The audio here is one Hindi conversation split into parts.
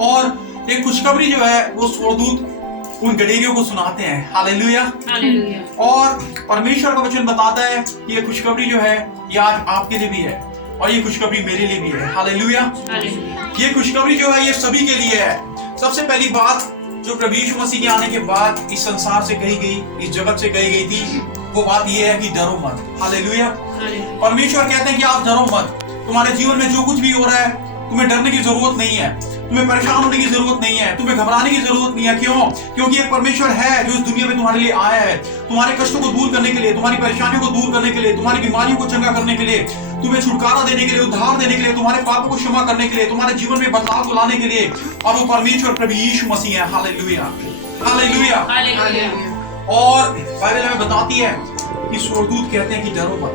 और एक खुशखबरी जो है वो स्वर्गदूत उन गडेरियों को सुनाते हैं। हालेलुया। और परमेश्वर का वचन बताता है कि ये खुशखबरी जो है ये आज आपके लिए भी है और ये खुशखबरी मेरे लिए भी है। हालेलुया। ये खुशखबरी जो है ये सभी के लिए है। सबसे पहली बात जो प्रभु यीशु मसीह के आने के बाद इस संसार से कही गई, इस जगत से कही गई थी, वो बात ये है कि डरो मत। हालेलुया। परमेश्वर कहते हैं कि आप डरो मत। तुम्हारे जीवन में जो कुछ भी हो रहा है तुम्हें डरने की जरूरत नहीं है, तुम्हें परेशान होने की जरूरत नहीं है, तुम्हें घबराने की जरूरत नहीं है। क्यों? क्योंकि एक परमेश्वर है जो इस दुनिया में तुम्हारे लिए आया है, तुम्हारे कष्टों को दूर करने के लिए, तुम्हारी परेशानियों को दूर करने के लिए, तुम्हारी बीमारियों को चंगा करने के लिए, तुम्हें छुटकारा देने के लिए, उद्धार देने के लिए, तुम्हारे पापों को क्षमा करने के लिए, तुम्हारे जीवन में बदलाव को लाने के लिए। और वो परमेश्वर प्रभु यीशु मसीह है। हालेलुया। हालेलुया। और बाइबल हमें बताती है कि स्वर्गदूत कहते हैं कि डरो मत।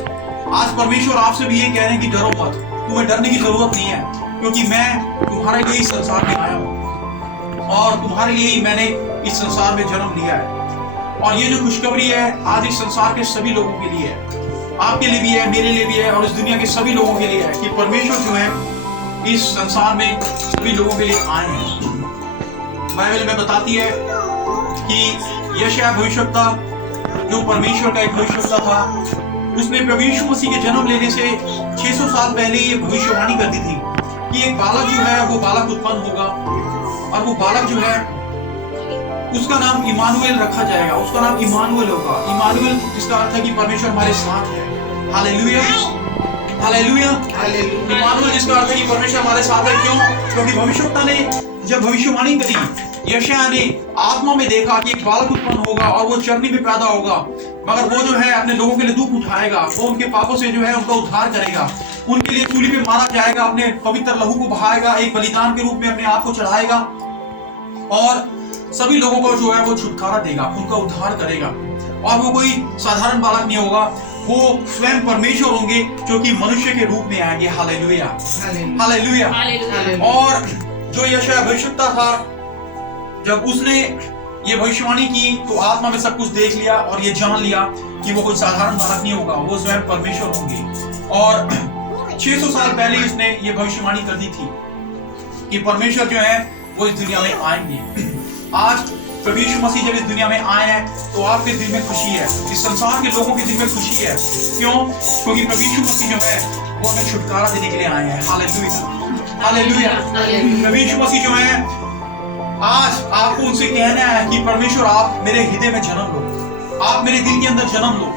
आज परमेश्वर आपसे भी ये कह रहे हैं कि डरो मत, तुम्हें डरने की जरूरत नहीं है, क्योंकि मैं तुम्हारे लिए इस संसार में आया हूँ और तुम्हारे लिए ही मैंने इस संसार में जन्म लिया है। और ये जो खुशखबरी है आज इस संसार के सभी लोगों के लिए है, आपके लिए भी है, मेरे लिए भी है और इस दुनिया के सभी लोगों के लिए है कि परमेश्वर जो है इस संसार में सभी लोगों के लिए आए हैं। बाइबल में बताती है कि यशायाह भविष्यवक्ता जो परमेश्वर का एक भविष्यवक्ता था, उसने प्रभु यीशु मसीह के जन्म लेने से 600 साल पहले ये भविष्यवाणी कर दी थी कि एक बालक जो है वो बालक उत्पन्न होगा और वो बालक जो है उसका नाम इमानुएल रखा जाएगा। उसका नाम इमानुएल होगा। इमानुएल जिसका अर्थ है कि परमेश्वर हमारे साथ है। हालेलुया। हालेलुया। इमानुएल जिसका अर्थ है कि परमेश्वर हमारे साथ है। क्यों? क्योंकि भविष्यवक्ता ने जब भविष्यवाणी करी, यशायाह ने आत्मा में देखा कि एक बालक उत्पन्न होगा और वो चरनी में पैदा होगा, मगर वो जो है अपने लोगों के लिए दुख उठाएगा, वो उनके पापों से जो है उनका उद्धार करेगा, उनके लिए सूली पे मारा जाएगा, अपने पवित्र लहू को बहाएगा, एक बलिदान के रूप में अपने आप को चढ़ाएगा और सभी लोगों को जो है वो छुटकारा देगा, उनका उद्धार करेगा। और वो कोई साधारण बालक नहीं होगा, वो स्वयं परमेश्वर होंगे जो कि मनुष्य के रूप में आएंगे। हालेलुया। हालेलुया। और जो यशायाह भविष्यवक्ता था, जब उसने ये भविष्यवाणी की तो आत्मा में सब कुछ देख लिया और ये जान लिया कि वो कोई साधारण बालक नहीं होगा, वो स्वयं परमेश्वर होंगे। और 600 साल पहले इसने ये भविष्यवाणी कर दी थी कि परमेश्वर जो है वो इस दुनिया में आएंगे। आज प्रभु यीशु मसीह जब इस दुनिया में आए हैं तो आपके दिल में खुशी है, इस संसार के लोगों के दिल में खुशी है। क्यों? क्योंकि प्रभु यीशु मसीह जो है वो हमें छुटकारा देने के लिए आए हैं। हालेलुया। हालेलुया। प्रभु यीशु मसीह जो है आज आपको उनसे कहना है कि परमेश्वर आप मेरे हृदय में जन्म लो, आप मेरे दिल के अंदर जन्म लो,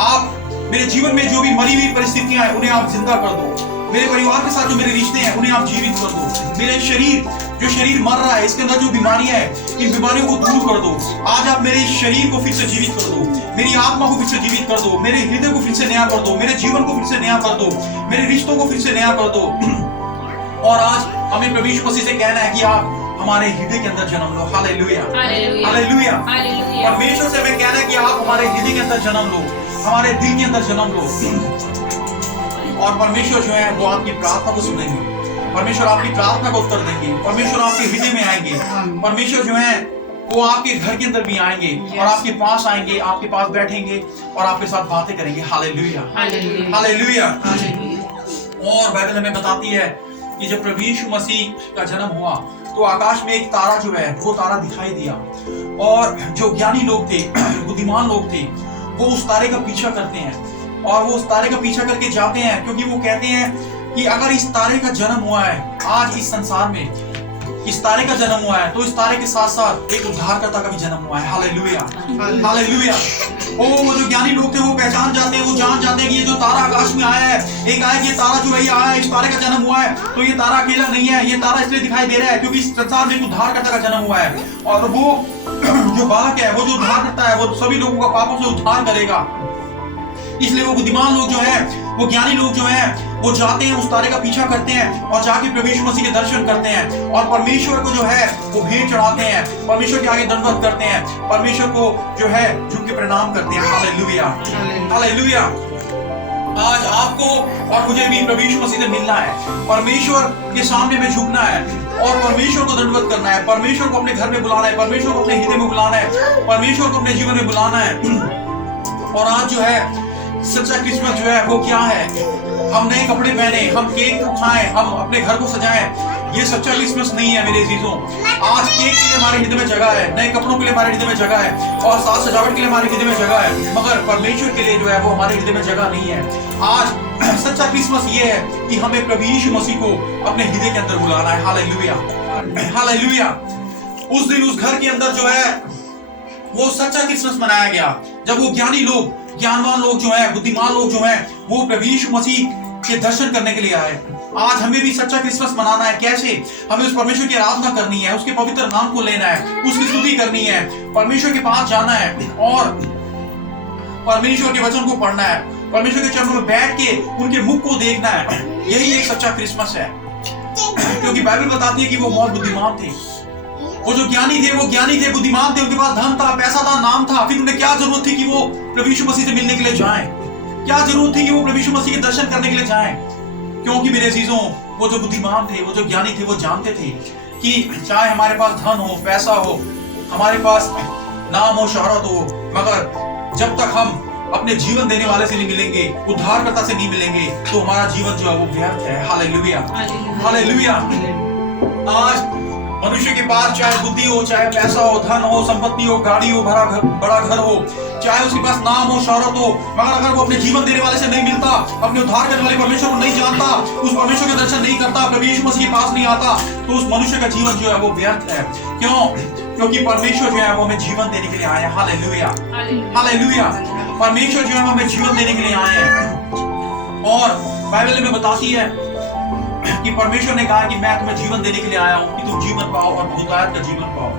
आप मेरे जीवन में जो भी मरी हुई परिस्थितियां हैं उन्हें आप जिंदा कर दो, मेरे परिवार के साथ जो मेरे रिश्ते हैं उन्हें आप जीवित कर दो, मेरे जो शरीर मर रहा है इसके अंदर जो बीमारियां हैं इन बीमारियों को दूर कर दो। आज आप मेरे शरीर को फिर से जीवित कर दो, मेरी आत्मा को फिर से जीवित कर दो, मेरे हृदय को फिर से नया कर दो, मेरे जीवन को फिर से नया कर दो, मेरे रिश्तों को फिर से नया कर दो। और आज हमें प्रभु यीशु मसीह से कहना है कि आप हमारे हृदय के अंदर जन्म लो। हालेलुया। हालेलुया। परमेश्वर से हमें कहना है कि आप हमारे हृदय के अंदर जन्म लो, हमारे दिल के अंदर जन्म लो। और परमेश्वर जो है वो आपकी प्रार्थना को सुनेंगे, परमेश्वर आपकी प्रार्थना को उत्तर देंगे, परमेश्वर आपके हृदय में आएंगे, परमेश्वर जो है वो आपके घर के अंदर भी आएंगे और आपके पास आएंगे, आपके पास बैठेंगे और आपके साथ बातें करेंगे। हालेलुया। हालेलुया। और बाइबल हमें बताती है कि जब प्रभु यीशु मसीह का जन्म हुआ तो आकाश में एक तारा जो है वो तारा दिखाई दिया और जो ज्ञानी लोग थे, बुद्धिमान लोग थे, वो उस तारे का पीछा करते हैं और वो उस तारे का पीछा करके जाते हैं, क्योंकि वो कहते हैं कि अगर इस तारे का जन्म हुआ है आज इस संसार में, इस तारे का जन्म हुआ है तो इस तारे के साथ साथ एक उद्धारकर्ता का भी जन्म हुआ है। हालेलुया। हालेलुया। वो जो ज्ञानी लोग थे वो पहचान जाते हैं, वो जान जाते हैं कि ये जो तारा आकाश में आया है, एक आया कि ये तारा जो है आया है, इस तारे का जन्म हुआ है, तो ये तारा अकेला नहीं है, ये तारा इसलिए दिखाई दे रहा है क्योंकि इस संसार में एक उद्धारकर्ता का जन्म हुआ है और वो जो बालक है, वो जो उद्धारकर्ता है, वो सभी लोगों का पापों से उद्धार करेगा। इसलिए वो बुद्धिमान लोग जो है, वो ज्ञानी लोग जो है, वो जाते हैं उस तारे का पीछा करते हैं और जाके प्रभु यीशु मसीह के दर्शन करते हैं और परमेश्वर को जो है वो भेंट चढ़ाते हैं, परमेश्वर के आगे दंडवत करते हैं, परमेश्वर को जो है झुक के प्रणाम करते हैं। हालेलुया। हालेलुया। आज आपको और मुझे भी प्रभु यीशु मसीह से मिलना है, परमेश्वर के सामने में झुकना है और परमेश्वर को दंडवत करना है, परमेश्वर को अपने घर में बुलाना है, परमेश्वर को अपने हृदय में बुलाना है, परमेश्वर को अपने जीवन में बुलाना है। और आज जो है सच्चा क्रिसमस जो है वो क्या है? हम नए कपड़े पहने, हम केक को खाएं, हम अपने घर को सजाएं, ये सच्चा क्रिसमस नहीं है मेरे अजीजों। आज केक के लिए हमारे हृदय में जगह है, नए कपड़ों के लिए हमारे हृदय में जगह है, और साज सजावट के लिए हमारे हृदय में जगह है, मगर परमेश्वर के लिए जो है वो हमारे हृदय में जगह नहीं है। आज सच्चा क्रिसमस ये है कि हमें प्रभु यीशु मसीह को अपने हृदय के अंदर बुलाना है। Hallelujah, hallelujah. उस दिन उस घर के अंदर जो है वो सच्चा क्रिसमस मनाया गया, जब वो ज्ञानी लोग, ज्ञानवान लोग जो है, बुद्धिमान लोग जो है, वो प्रभु यीशु मसीह के दर्शन करने के लिए आए। आज हमें भी सच्चा क्रिसमस मनाना है। कैसे? हमें उस परमेश्वर की आराधना करनी है, उसके पवित्र नाम को लेना है, उसकी स्तुति करनी है, परमेश्वर के पास जाना है और परमेश्वर के वचन को पढ़ना है, परमेश्वर के चरणों में बैठ के उनके मुख को देखना है। यही एक सच्चा क्रिसमस है, क्योंकि बाइबल बताती है कि वो बहुत बुद्धिमान थे। वो जो ज्ञानी थे, वो ज्ञानी थे, बुद्धिमान थे, उनके पास धन था, पैसा था, नाम था, फिर उन्हें क्या जरूरत थी कि वो प्रभु यीशु मसीह से मिलने के लिए जाएं? क्या जरूरत थी कि वो प्रभु यीशु मसीह के दर्शन करने के लिए जाएं? क्योंकि मेरे अजीजों, वो जो बुद्धिमान थे, वो जो ज्ञानी थे, वो जानते थे कि चाहे हमारे पास धन हो, पैसा हो, हमारे पास नाम हो, शोहरत हो, मगर जब तक हम अपने जीवन देने वाले से नहीं मिलेंगे, उद्धारकर्ता से नहीं मिलेंगे, तो हमारा जीवन जो है वो व्यर्थ है। Hallelujah, hallelujah. आज मनुष्य के पास चाहे बुद्धि हो, चाहे पैसा हो, धन हो, संपत्ति हो, गाड़ी हो, बड़ा घर हो, चाहे उसके पास नाम हो, शोहरत हो, मगर अगर वो अपने जीवन देने वाले से नहीं मिलता, अपने उद्धार करने वाले परमेश्वर को नहीं जानता, उस परमेश्वर के दर्शन नहीं करता, प्रभु यीशु मसीह के पास नहीं आता, तो उस मनुष्य का जीवन जो है वो व्यर्थ है। क्यों? क्योंकि परमेश्वर जो है वो हमें जीवन देने के लिए आए हैं। Hallelujah, hallelujah. परमेश्वर जो है हमें जीवन देने के लिए आए हैं, और बाइबल में बताती है कि परमेश्वर ने कहा कि मैं तुम्हें जीवन देने के लिए आया हूं कि तुम जीवन पाओ और बहुतायत का जीवन पाओ।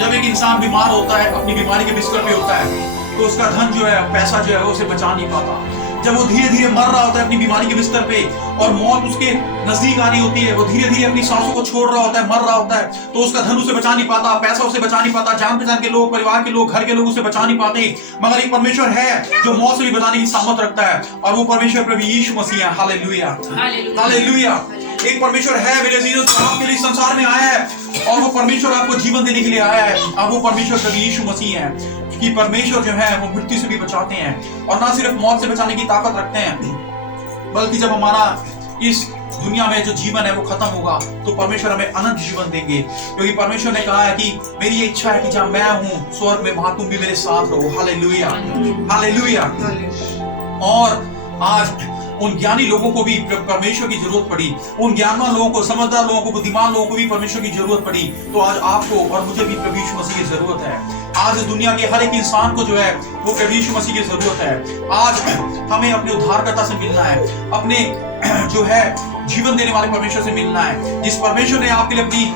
जब एक इंसान बीमार होता है, अपनी बीमारी के बिस्तर पे होता है, तो उसका धन जो है, पैसा जो है, उसे बचा नहीं पाता। जब वो धीरे धीरे मर रहा होता है अपनी बीमारी के बिस्तर पे और मौत उसके नजदीक आ रही होती है, वो धीरे धीरे अपनी सांसों को छोड़ रहा होता है, मर रहा होता है, तो उसका धन उसे बचा नहीं पाता, पैसा उसे बचा नहीं पाता, जान पहचान के लोग, परिवार के लोग, घर के लोग उसे बचा नहीं पाते। मगर एक परमेश्वर है जो मौत से भी बचाने की सामर्थ रखता है, और वो परमेश्वर प्रभु यीशु मसीह है। Hallelujah, hallelujah. एक परमेश्वर है मेरे अजीजों, जो आपके लिए संसार में आया है, और वो परमेश्वर आपको जीवन देने के लिए आया है। अब वो परमेश्वर प्रभु यीशु मसीह है, कि परमेश्वर जो है वो मृत्यु से भी बचाते हैं, और ना सिर्फ मौत से बचाने की ताकत रखते हैं, बल्कि जब हमारा इस दुनिया में जो जीवन है वो खत्म होगा, तो परमेश्वर हमें अनंत जीवन देंगे। क्योंकि परमेश्वर ने कहा है कि मेरी ये इच्छा है कि जहां मैं हूं स्वर्ग में, वहां तुम भी मेरे साथ रहो। Hallelujah, hallelujah. और आज उन ज्ञानी लोगों को भी परमेश्वर की जरूरत पड़ी, उन ज्ञानवान लोगों को, समझदार लोगों को, बुद्धिमान लोगों को भी परमेश्वर की जरूरत पड़ी। तो आज आपको और मुझे भी प्रभु यीशु मसीह की जरूरत है। आज इस दुनिया के हर एक इंसान को जो है वो प्रभु यीशु मसीह की जरूरत है। आज हमें अपने उद्धारकर्ता से मिलना है, अपने जो है जीवन देने वाले परमेश्वर से मिलना है। जिस परमेश्वर ने आपके लिए अपनी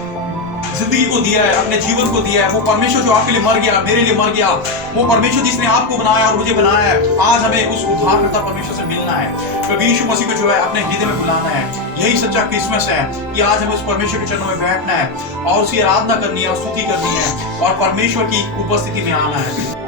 जिंदगी को दिया है, अपने जीवन को दिया है, वो परमेश्वर जो आपके लिए मर गया, मेरे लिए मर गया, वो परमेश्वर जिसने आपको बनाया और मुझे बनाया है, आज हमें उस उद्धारकर्ता परमेश्वर से मिलना है। प्रभु यीशु मसीह को जो है अपने हृदय में बुलाना है। यही सच्चा क्रिसमस है कि आज हमें उस परमेश्वर के चरणों में बैठना है और उसकी आराधना करनी है और स्तुति करनी है और परमेश्वर की उपस्थिति में आना है।